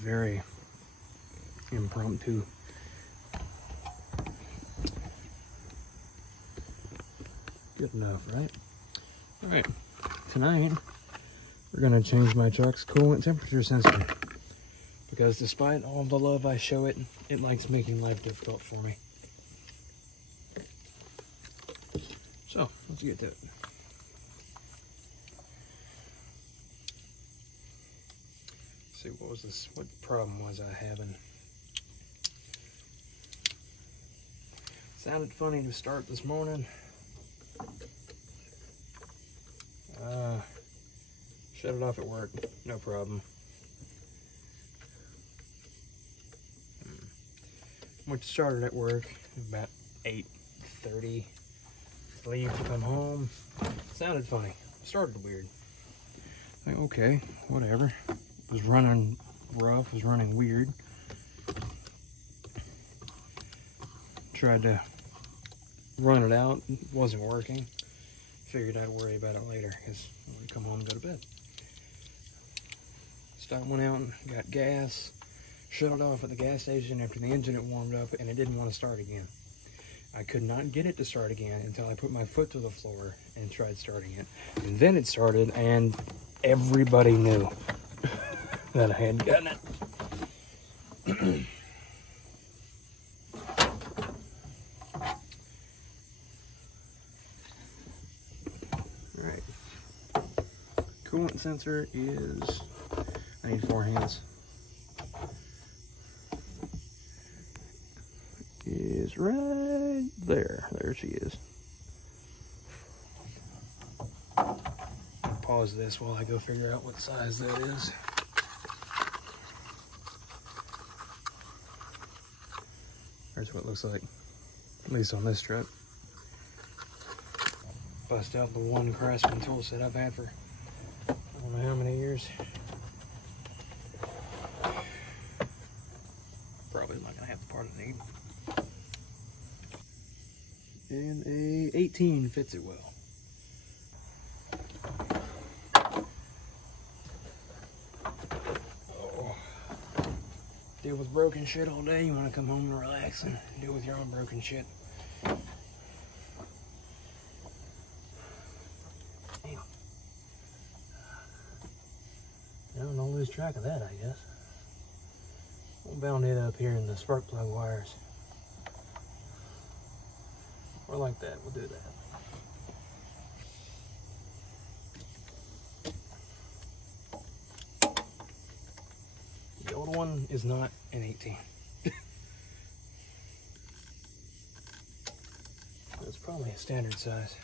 very impromptu. Good enough, right? All right, tonight we're gonna change my truck's coolant temperature sensor because despite all the love I show it, it likes making life difficult for me. So let's get to it. Let's see, what problem was I having? Sounded funny to start this morning. Shut it off at work, no problem. Went to start it at work about 8:30. Leave to come home. Sounded funny. Started weird. Like, okay, whatever. Was running rough, was running weird. Tried to run it out, wasn't working. Figured I'd worry about it later because I would come home and go to bed. Went out and got gas, shut it off at the gas station after the engine had warmed up, and it didn't want to start again. I could not get it to start again until I put my foot to the floor and tried starting it. And then it started, and everybody knew that I had gotten it. Alright. Coolant sensor is... I need 4 hands. Is right there. There she is. I'll pause this while I go figure out what size that is. There's what it looks like, at least on this truck. Bust out the one Craftsman tool set I've had for I don't know how many years. Probably not gonna have the part I need. And a 18 fits it well. Oh. Deal with broken shit all day. You want to come home and relax and deal with your own broken shit. Damn. Don't lose track of that, I guess. We'll bound it up here in the spark plug wires. Or like that, we'll do that. The old one is not an 18. It's probably a standard size.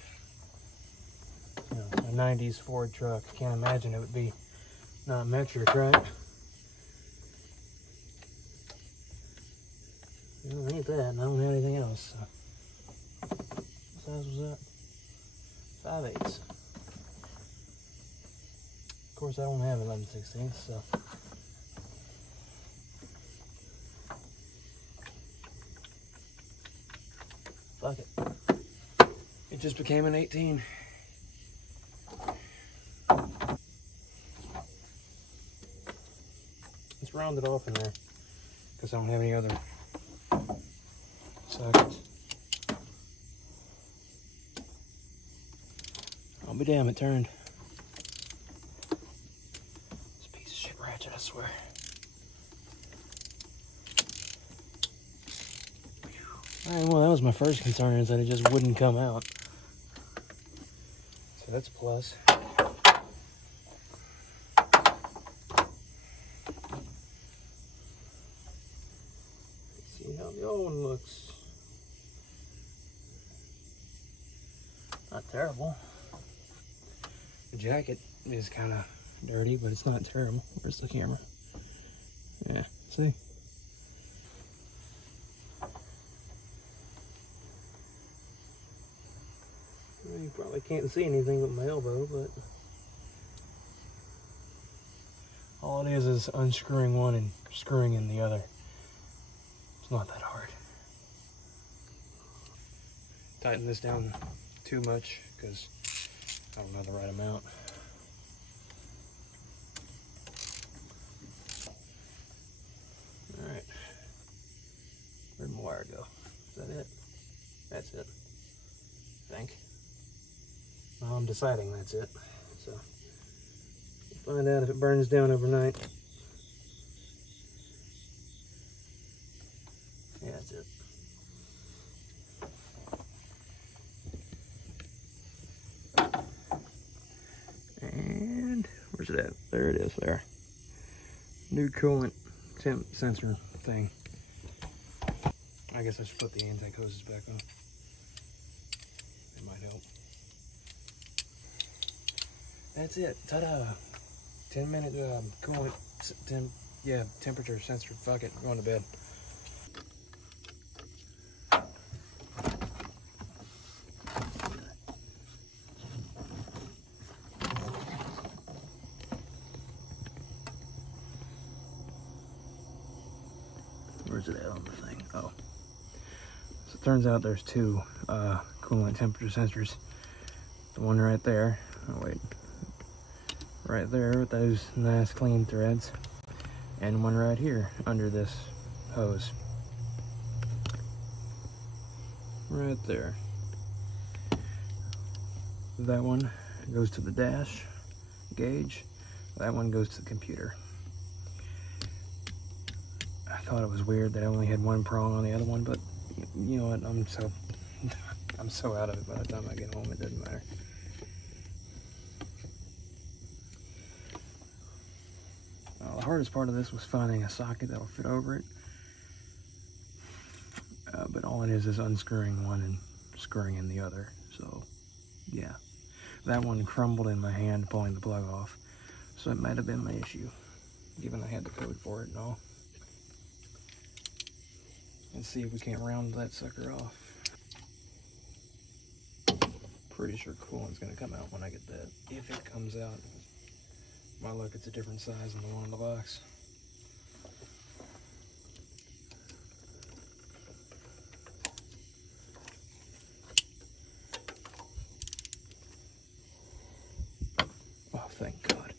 You know, a 90s Ford truck. Can't imagine it would be not metric, right? Well, ain't that, and I don't have anything else. So. What size was that? 5/8. Of course, I don't have 11/16, so. Fuck it. It just became an 18. Let's round it off in there, because I don't have any other sockets. I'll be damn, it turned. This piece of shit ratchet, I swear. Alright, well, that was my first concern, is that it just wouldn't come out. So that's a plus. Let's see how the old one looks. Not terrible. The jacket is kind of dirty, but it's not terrible. Where's the camera? Yeah, see? Well, you probably can't see anything with my elbow, but all it is unscrewing one and screwing in the other. It's not that hard. Tighten this down too much because I don't know the right amount. siding, that's it. So, we'll find out if it burns down overnight. Yeah, that's it. And where's it at? There it is, there. New coolant temp sensor thing. I guess I should put the intake hoses back on. It might help. That's it. Ta-da! 10-minute coolant temperature sensor. Fuck it. Going to bed. Where's it at on the thing? Oh. So it turns out there's two coolant temperature sensors. The one right there. Oh wait. Right there with those nice clean threads. And one right here under this hose. Right there. That one goes to the dash gauge. That one goes to the computer. I thought it was weird that I only had one prong on the other one, but you know what? I'm so out of it by the time I get home, it doesn't matter. The hardest part of this was finding a socket that'll fit over it. But all it is unscrewing one and screwing in the other. So, yeah. That one crumbled in my hand pulling the plug off. So it might have been my issue, given I had the code for it and all. Let's see if we can't round that sucker off. Pretty sure coolant's gonna come out when I get that. If it comes out. My luck, it's a different size than the one in the box. Oh, thank God.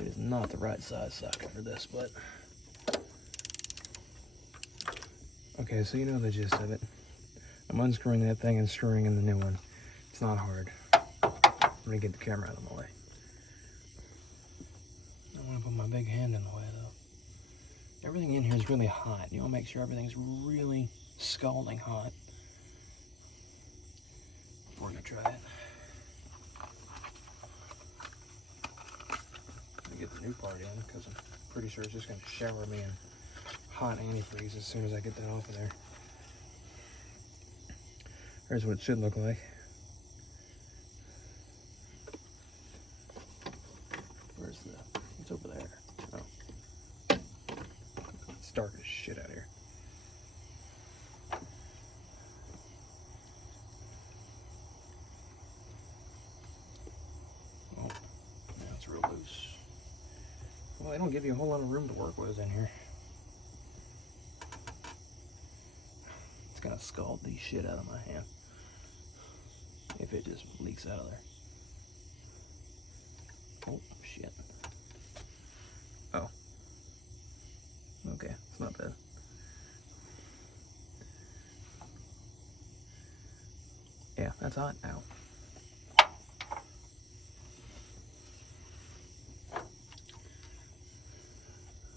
It is not the right size socket for this, but... Okay, so you know the gist of it. I'm unscrewing that thing and screwing in the new one. It's not hard. I'm gonna get the camera out of my way. I don't want to put my big hand in the way though. Everything in here is really hot. You want to make sure everything's really scalding hot before I try it. I'm gonna get the new part in because I'm pretty sure it's just gonna shower me in hot antifreeze as soon as I get that off of there. There's what it should look like. Where's the... It's over there. Oh. It's dark as shit out here. Oh, now it's real loose. Well, they don't give you a whole lot of room to work with in here. It's gonna scald the shit out of my hand if it just leaks out of there. Oh, shit. Oh. Okay, it's not bad. Yeah, that's hot now.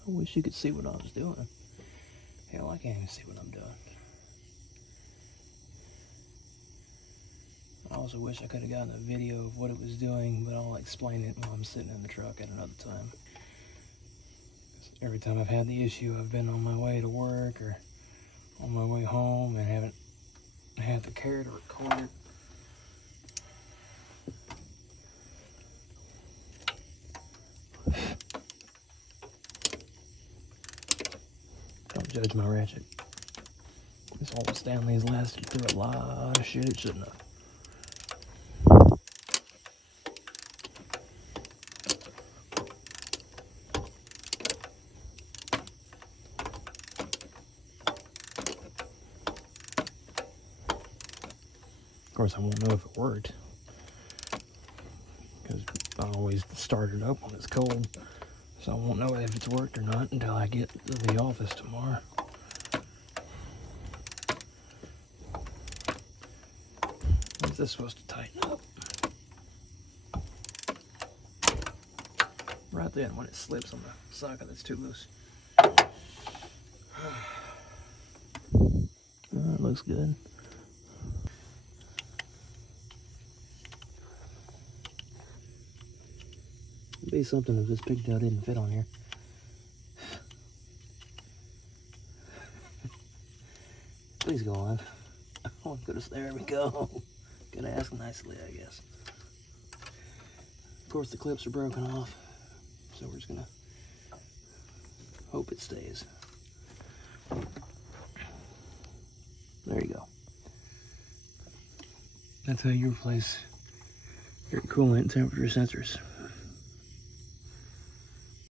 I wish you could see what I was doing. Hell, I can't even see what I'm doing. I also wish I could have gotten a video of what it was doing, but I'll explain it while I'm sitting in the truck at another time. Every time I've had the issue, I've been on my way to work or on my way home and haven't had the care to record it. Don't judge my ratchet. This old Stanley's lasted through a lot of shit it shouldn't have. Of course, I won't know if it worked because I always start it up when it's cold, so I won't know if it's worked or not until I get to the office tomorrow. Is this supposed to tighten up? right then when it slips on the socket that's too loose. That looks good. It'd be something if this pigtail didn't fit on here. Please go on. Oh, there we go. Gotta ask nicely, I guess. Of course, the clips are broken off, so we're just gonna hope it stays. There you go. That's how you replace your coolant temperature sensors.